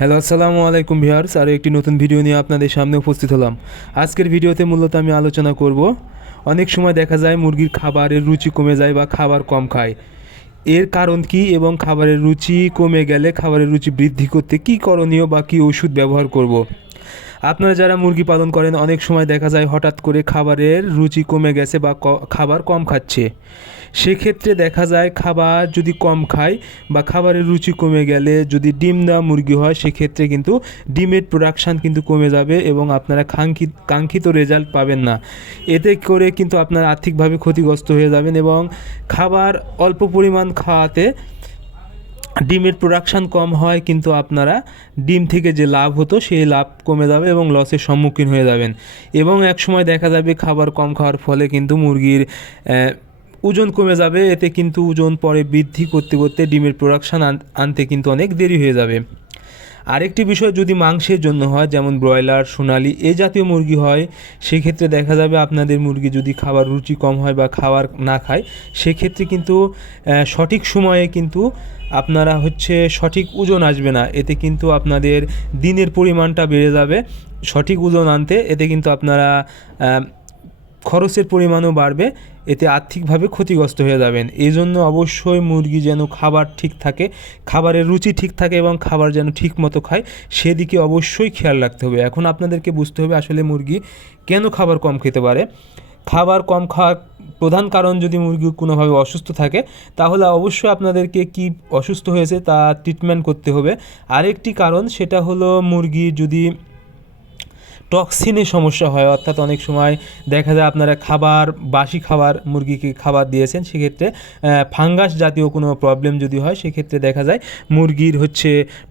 Hello, আসসালামু আলাইকুম viewers. আরও একটি নতুন ভিডিও নিয়ে আপনাদের সামনে উপস্থিত হলাম। আজকের ভিডিওতে মূলত আমি আলোচনা করব, অনেক সময় দেখা যায় মুরগির খাবারের রুচি কমে যায় বা খাবার কম খায়। এর কারণ কি এবং খাবারের রুচি কমে গেলে খাবারের রুচি বৃদ্ধি করতে কী করণীয় বা কী ওষুধ ব্যবহার করব। আপনারা যারা মুরগি পালন করেন, অনেক সময় দেখা যায় হঠাৎ করে খাবারের রুচি কমে গেছে বা খাবার কম খাচ্ছে। সেক্ষেত্রে দেখা যায় খাবার যদি কম খায় বা খাবারের রুচি কমে গেলে যদি ডিম দেওয়া মুরগি হয়, সেক্ষেত্রে কিন্তু ডিমের প্রোডাকশান কিন্তু কমে যাবে এবং আপনারা কাঙ্ক্ষিত রেজাল্ট পাবেন না। এতে করে কিন্তু আপনারা আর্থিকভাবে ক্ষতিগ্রস্ত হয়ে যাবেন এবং খাবার অল্প পরিমাণ খাওয়াতে ডিমের প্রোডাকশান কম হয়, কিন্তু আপনারা ডিম থেকে যে লাভ হতো সেই লাভ কমে যাবে এবং লসের সম্মুখীন হয়ে যাবেন। এবং এক সময় দেখা যাবে খাবার কম খাওয়ার ফলে কিন্তু মুরগির ওজন কমে যাবে। এতে কিন্তু ওজন পরে বৃদ্ধি করতে করতে ডিমের প্রোডাকশান আনতে কিন্তু অনেক দেরি হয়ে যাবে। আরেকটি বিষয়, যদি মাংসের জন্য হয়, যেমন ব্রয়লার, সোনালি এই জাতীয় মুরগি হয়, সেক্ষেত্রে দেখা যাবে আপনাদের মুরগি যদি খাবার রুচি কম হয় বা খাবার না খায়, সেক্ষেত্রে কিন্তু সঠিক সময়ে কিন্তু আপনারা সঠিক ওজন আসবে না। এতে কিন্তু আপনাদের দিনের পরিমাণটা বেড়ে যাবে সঠিক ওজন আনতে। এতে কিন্তু আপনারা খরচের পরিমাণও বাড়বে, এতে আর্থিকভাবে ক্ষতিগ্রস্ত হয়ে যাবেন। এই জন্য অবশ্যই মুরগি যেন খাবার ঠিক থাকে, খাবারের রুচি ঠিক থাকে এবং খাবার যেন ঠিক মতো খায়, সেদিকে অবশ্যই খেয়াল রাখতে হবে। এখন আপনাদেরকে বুঝতে হবে আসলে মুরগি কেন খাবার কম খেতে পারে। খাবার কম খাওয়ার প্রধান কারণ, যদি মুরগি কোনোভাবে অসুস্থ থাকে, তাহলে অবশ্যই আপনাদেরকে কি অসুস্থ হয়েছে তা ট্রিটমেন্ট করতে হবে। আরেকটি কারণ, সেটা হলো মুরগির যদি টক্সিনের সমস্যা হয়, অর্থাৎ অনেক সময় দেখা যায় আপনারা বাসি খাবার মুরগিকে খাবার দিয়েছেন, সেক্ষেত্রে ফাঙ্গাস জাতীয় কোনো প্রবলেম যদি হয়, সেক্ষেত্রে দেখা যায় মুরগির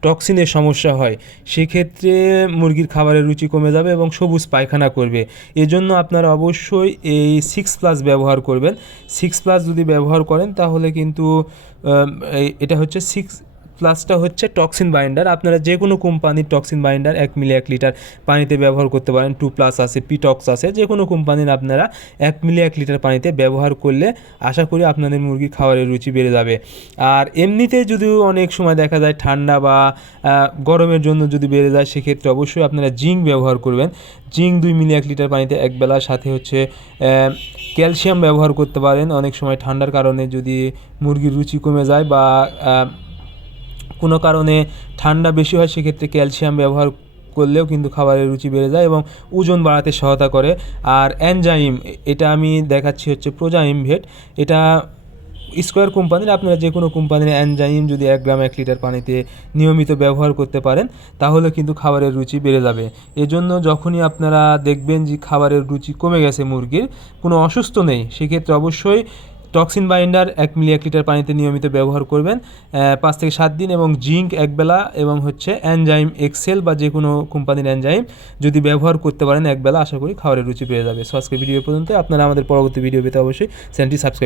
টক্সিনের সমস্যা হয়। সেক্ষেত্রে মুরগির খাবারের রুচি কমে যাবে এবং সবুজ পায়খানা করবে। এজন্য আপনারা অবশ্যই এই 6+ ব্যবহার করবেন। 6+ যদি ব্যবহার করেন, তাহলে কিন্তু এটা 6+টা টক্সিন বাইন্ডার। আপনারা যে কোনো কোম্পানির টক্সিন বাইন্ডার 1 মিলি 1 লিটার পানিতে ব্যবহার করতে পারেন। 2+ আছে, পিটক্স আছে, যে কোনো কোম্পানির আপনারা 1 মিলি 1 লিটার পানিতে ব্যবহার করলে আশা করি আপনাদের মুরগির খাবারের রুচি বেড়ে যাবে। আর এমনিতে যদিও অনেক সময় দেখা যায় ঠান্ডা বা গরমের জন্য যদি বেড়ে যায়, সেক্ষেত্রে অবশ্যই আপনারা জিঙ্ক ব্যবহার করবেন। জিঙ্ক 2 মিলি 1 লিটার পানিতে একবেলার সাথে ক্যালসিয়াম ব্যবহার করতে পারেন। অনেক সময় ঠান্ডার কারণে যদি মুরগির রুচি কমে যায় বা কোনো কারণে ঠান্ডা বেশি হয়, সেক্ষেত্রে ক্যালসিয়াম ব্যবহার করলেও কিন্তু খাবারের রুচি বেড়ে যায় এবং ওজন বাড়াতে সহায়তা করে। আর এনজাইম, এটা আমি দেখাচ্ছি প্রোজাইম ভেট, এটা স্কোয়ার কোম্পানির। আপনারা যে কোনো কোম্পানির এনজাইম যদি 1 গ্রাম 1 লিটার পানিতে নিয়মিত ব্যবহার করতে পারেন, তাহলে কিন্তু খাবারের রুচি বেড়ে যাবে। এজন্য যখনই আপনারা দেখবেন যে খাবারের রুচি কমে গেছে মুরগির, কোনো অসুস্থ নেই, সেক্ষেত্রে অবশ্যই টক্সিন বাইন্ডার 1 মিলি 1 লিটার পানিতে নিয়মিত ব্যবহার করবেন 5 থেকে 7 দিন, এবং জিঙ্ক একবেলা, এবং এনজাইম এক্সেল বা যে কোনো কোম্পানির এনজাইম যদি ব্যবহার করতে পারেন একবেলা, আশা করি খাবারের রুচি পেয়ে যাবে। সো আজকে ভিডিও পর্যন্ত। আপনারা আমাদের পরবর্তী ভিডিও পেতে অবশ্যই চ্যানেলটি সাবস্ক্রাইব